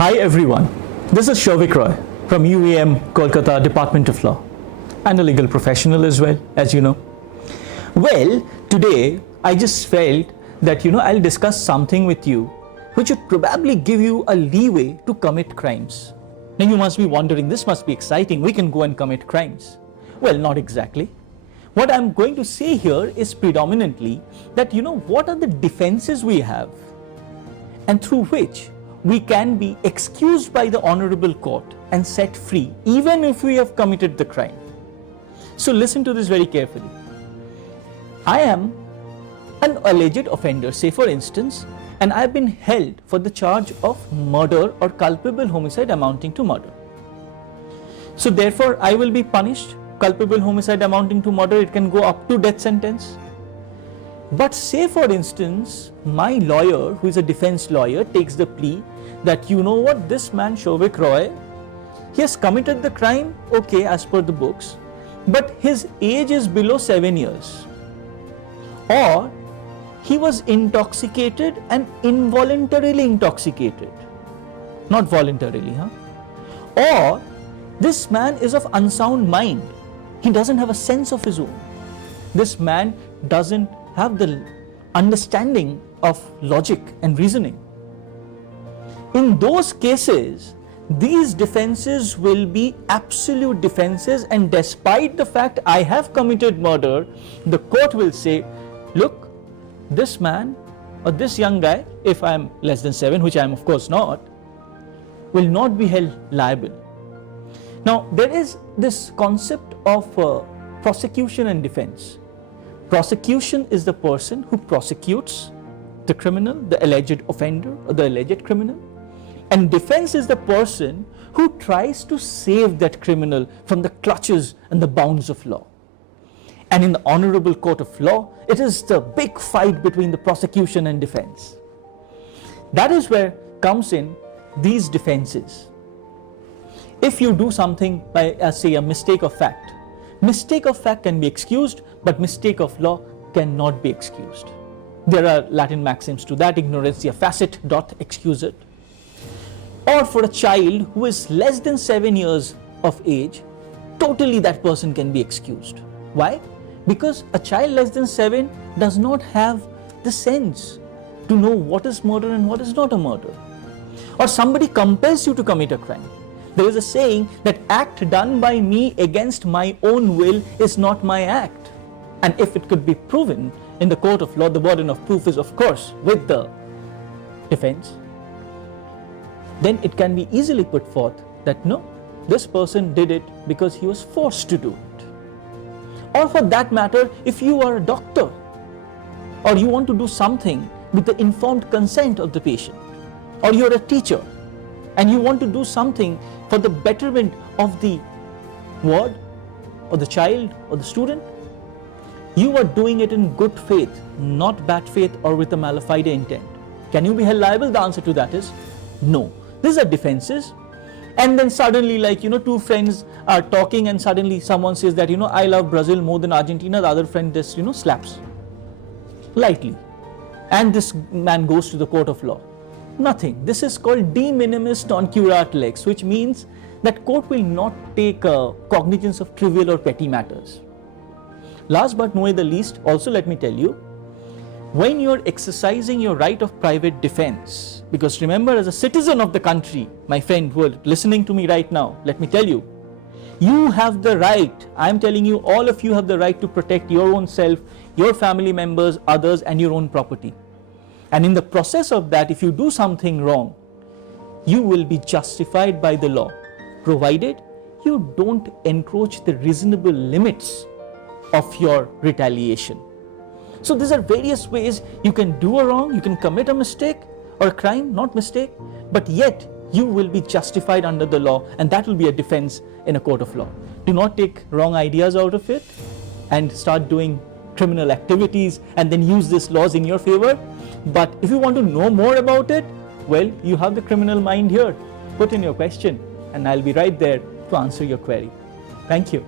Hi everyone, this is Souvik Roy from UEM Kolkata Department of Law and a legal professional as well, as you know. Well, today I just felt that I'll discuss something with you which would probably give you a leeway to commit crimes. Now you must be wondering, this must be exciting, we can go and commit crimes. Well, not exactly. What I'm going to say here is predominantly that what are the defenses we have and through which we can be excused by the honorable court and set free even if we have committed the crime. So listen to this very carefully. I am an alleged offender, say for instance, and I have been held for the charge of murder or culpable homicide amounting to murder. So therefore I will be punished. Culpable homicide amounting to murder, it can go up to death sentence. But say for instance, my lawyer, who is a defense lawyer, takes the plea that this man Souvik Roy, he has committed the crime, okay, as per the books, but his age is below 7 years. Or he was intoxicated and involuntarily intoxicated. Not voluntarily, Or this man is of unsound mind. He doesn't have a sense of his own. This man doesn't have the understanding of logic and reasoning. In those cases, these defenses will be absolute defenses, and despite the fact I have committed murder, the court will say, look, this man or this young guy, if I am less than 7, which I am of course not, will not be held liable. Now, there is this concept of prosecution and defense. Prosecution is the person who prosecutes the criminal, the alleged offender or the alleged criminal. And defense is the person who tries to save that criminal from the clutches and the bounds of law. And in the honorable court of law, it is the big fight between the prosecution and defense. That is where comes in these defenses. If you do something by, say, a mistake of fact can be excused, but mistake of law cannot be excused. There are Latin maxims to that: ignorantia facit doth excuse it. Or for a child who is less than 7 years of age, totally that person can be excused. Why? Because a child less than 7 does not have the sense to know what is murder and what is not a murder. Or somebody compels you to commit a crime. There is a saying that act done by me against my own will is not my act. And if it could be proven in the court of law, the burden of proof is of course with the defense. Then it can be easily put forth that no, this person did it because he was forced to do it. Or for that matter, if you are a doctor or you want to do something with the informed consent of the patient, or you're a teacher and you want to do something for the betterment of the ward or the child or the student, you are doing it in good faith, not bad faith or with a mala fide intent. Can you be held liable? The answer to that is no. These are defenses. And then suddenly, like, two friends are talking and suddenly someone says that, I love Brazil more than Argentina. The other friend just, slaps lightly. And this man goes to the court of law. Nothing. This is called de minimis non curat lex, which means that court will not take cognizance of trivial or petty matters. Last but not the least, also let me tell you, when you're exercising your right of private defense, because remember, as a citizen of the country, my friend who are listening to me right now, let me tell you, you have the right, I'm telling you, all of you have the right to protect your own self, your family members, others, and your own property. And in the process of that, if you do something wrong, you will be justified by the law, provided you don't encroach the reasonable limits of your retaliation. So these are various ways you can do a wrong, you can commit a mistake or a crime, not mistake, but yet you will be justified under the law, and that will be a defense in a court of law. Do not take wrong ideas out of it and start doing criminal activities and then use these laws in your favor. But if you want to know more about it, well, you have the criminal mind here. Put in your question and I'll be right there to answer your query. Thank you.